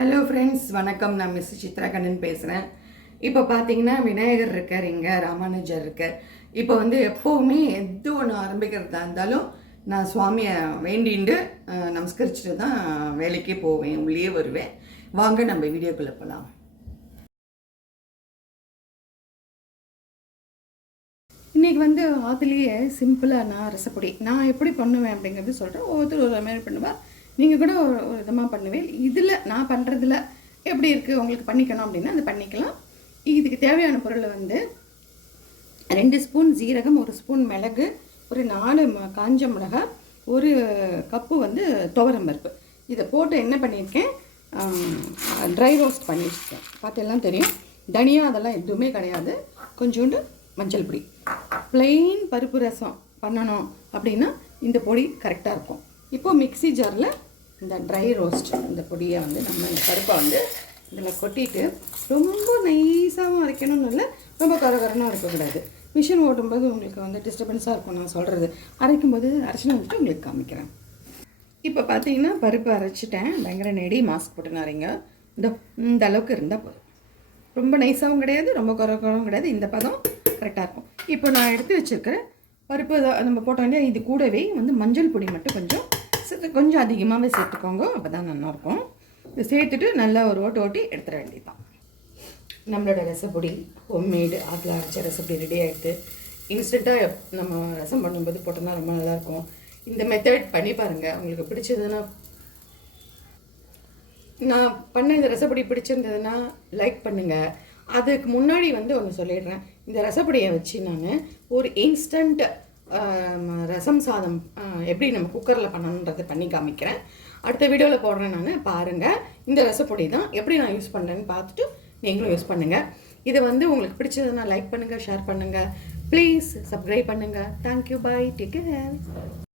Hello friends வணக்கம். நான் miss Chitra Kannan பேசுகிறேன் இப்போ பார்த்தீங்கன்னா விநாயகர் இருக்கார் இங்கே ராமானுஜர் இருக்கார். இப்போ வந்து எப்போவுமே எது ஒன்று ஆரம்பிக்கிறதா இருந்தாலும் நான் சுவாமியை வேண்டிண்டு நமஸ்கரிச்சுட்டு தான் வேலைக்கே போவேன் உள்ளே வருவேன். வாங்க நம்ம வீடியோக்குள்ளே போகலாம் இன்றைக்கி வந்து அதுலேயே சிம்பிளாக நான் ரசப்பொடி நான் எப்படி பண்ணுவேன் அப்படிங்கிறது சொல்கிறேன் ஒவ்வொருத்தர் ஒரு மாதிரி பண்ணுவேன் நீங்கள் கூட ஒரு ஒரு விதமாக பண்ணுவேன் இதில் நான் பண்ணுறதுல எப்படி இருக்குது உங்களுக்கு பண்ணிக்கணும் அப்படின்னா அது பண்ணிக்கலாம். இதுக்கு தேவையான பொருளை வந்து ரெண்டு ஸ்பூன் ஜீரகம் ஒரு ஸ்பூன் மிளகு ஒரு நாலு ம- காஞ்ச மிளகாய் ஒரு கப்பு வந்து துவரம் பருப்பு. இதை போட்டு என்ன பண்ணியிருக்கேன்? ட்ரை ரோஸ்ட் பண்ணி வச்சுருக்கேன். பார்த்தெல்லாம் தெரியும். தனியா அதெல்லாம் எதுவுமே கிடையாது. கொஞ்சோண்டு மஞ்சள் பொடி. பிளெயின் பருப்பு ரசம் பண்ணணும் அப்படின்னா இந்த பொடி கரெக்டாக இருக்கும். இப்போது மிக்ஸி ஜாரில் இந்த ட்ரை ரோஸ்ட் இந்த பொடியை வந்து நம்ம இந்த பருப்பை வந்து இதில் கொட்டிட்டு ரொம்ப நைஸாகவும் அரைக்கணும்னு இல்லை ரொம்ப கரகரனாக இருக்கக்கூடாது. மிஷின் ஓட்டும்போது உங்களுக்கு வந்து டிஸ்டர்பன்ஸாக இருக்கும் நான் சொல்கிறது அரைக்கும்போது அரைச்சின்னு வந்துட்டு உங்களுக்கு காமிக்கிறேன். இப்போ பார்த்தீங்கன்னா பருப்பு அரைச்சிட்டேன். பயங்கர நெடி மாஸ்க் போட்டு இந்த இந்த அளவுக்கு இருந்தால் போதும். ரொம்ப நைஸாகவும் கிடையாது ரொம்ப குறக்கவும் கிடையாது. இந்த பதம் கரெக்டாக இருக்கும். இப்போ நான் எடுத்து வச்சிருக்கிற பருப்பு நம்ம போட்டோம் இல்லையா? இது கூடவே வந்து மஞ்சள் பொடி மட்டும் கொஞ்சம் சேர்த்து கொஞ்சம் அதிகமாகவே சேர்த்துக்கோங்க. அப்போ தான் நல்லாயிருக்கும் இது சேர்த்துட்டு நல்லா ஒரு ஓட்டு ஓட்டி எடுத்துட வேண்டியதுதான். நம்மளோட ரசப்பொடி ஹோம்மேடு ஆட்டில் அரைச்ச ரசப்பொடி ரெடி ஆகிடுது இன்ஸ்டண்ட்டாக நம்ம ரசம் பண்ணும்போது போட்டோம்னா ரொம்ப நல்லாயிருக்கும் இந்த மெத்தட் பண்ணி பாருங்கள் உங்களுக்கு பிடிச்சதுன்னா நான் பண்ண இந்த ரசப்பொடி பிடிச்சிருந்ததுன்னா லைக் பண்ணுங்கள் அதுக்கு முன்னாடி வந்து ஒன்று சொல்லிடுறேன். இந்த ரசப்பொடியை வச்சு நான் ஒரு இன்ஸ்டண்ட் ரசம் சாதம் எப்படி நம்ம குக்கரில் பண்ணணுன்றதை பண்ணி காமிக்கிறேன். அடுத்த வீடியோவில் போடுறேன் நான் பாருங்கள் இந்த ரசப்பொடி தான். எப்படி நான் யூஸ் பண்ணுறேன்னு பார்த்துட்டு நீங்களும் யூஸ் பண்ணுங்கள் இது வந்து உங்களுக்கு பிடிச்சதுன்னா லைக் பண்ணுங்கள் ஷேர் பண்ணுங்கள் ப்ளீஸ் சப்ஸ்கிரைப் பண்ணுங்கள் thank you bye take care